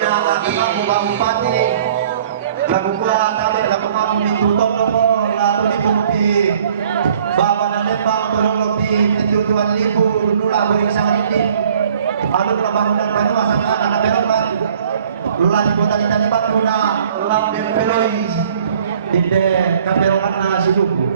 na kamu bupati lagu gua tabe lagu kamu ditutup nopo lalu dibuti baba na lembang tolong di 7.000 nula beri sama ini anu bangunan bantu asal anak berobat lulan kota di tani banuna lambe peloi ide kaperongan na siduku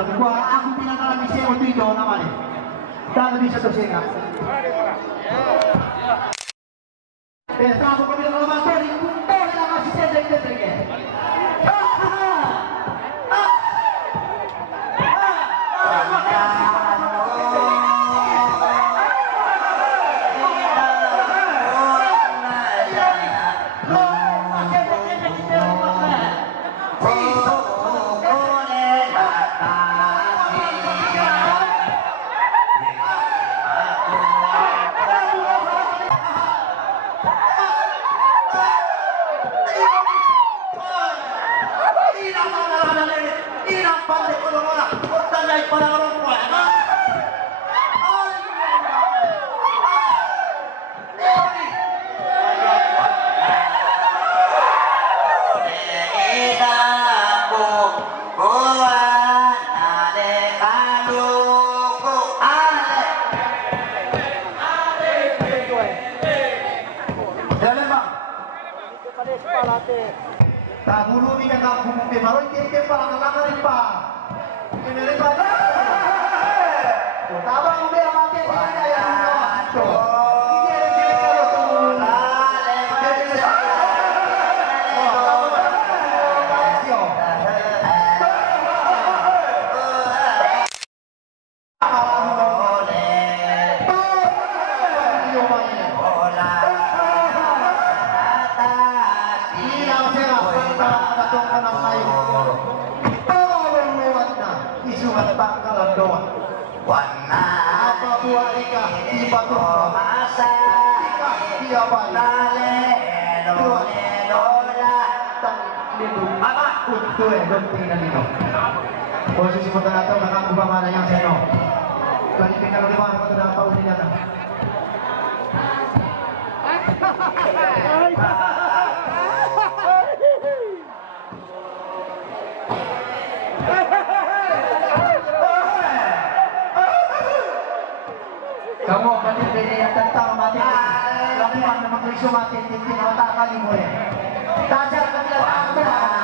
tapi gua aku pinakalan di sini untuk itu namanya dan bisa tersengat aku bilang kalau masuk di kumpul yang masih sedek-sedek Tabulu ni kan aku mungkin baru tiap-tiap para rin pa. Ini rin pa. Tabang udah mati di sini ya itu. Ini rin kita kalau tu. Warna apa buah ika di batu masa dia balale dola tak lindung apa untuk berarti nino posisi foto nato kakak ubah mana yang seno Kalipikan ulit mga ito na paunin na. Kamu kanil din yung tantang mati. Lakuan na mag-riso mati. Tintin ang takaling mo eh. Tajar ka nila na ang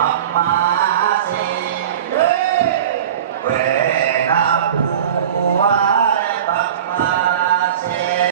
Pama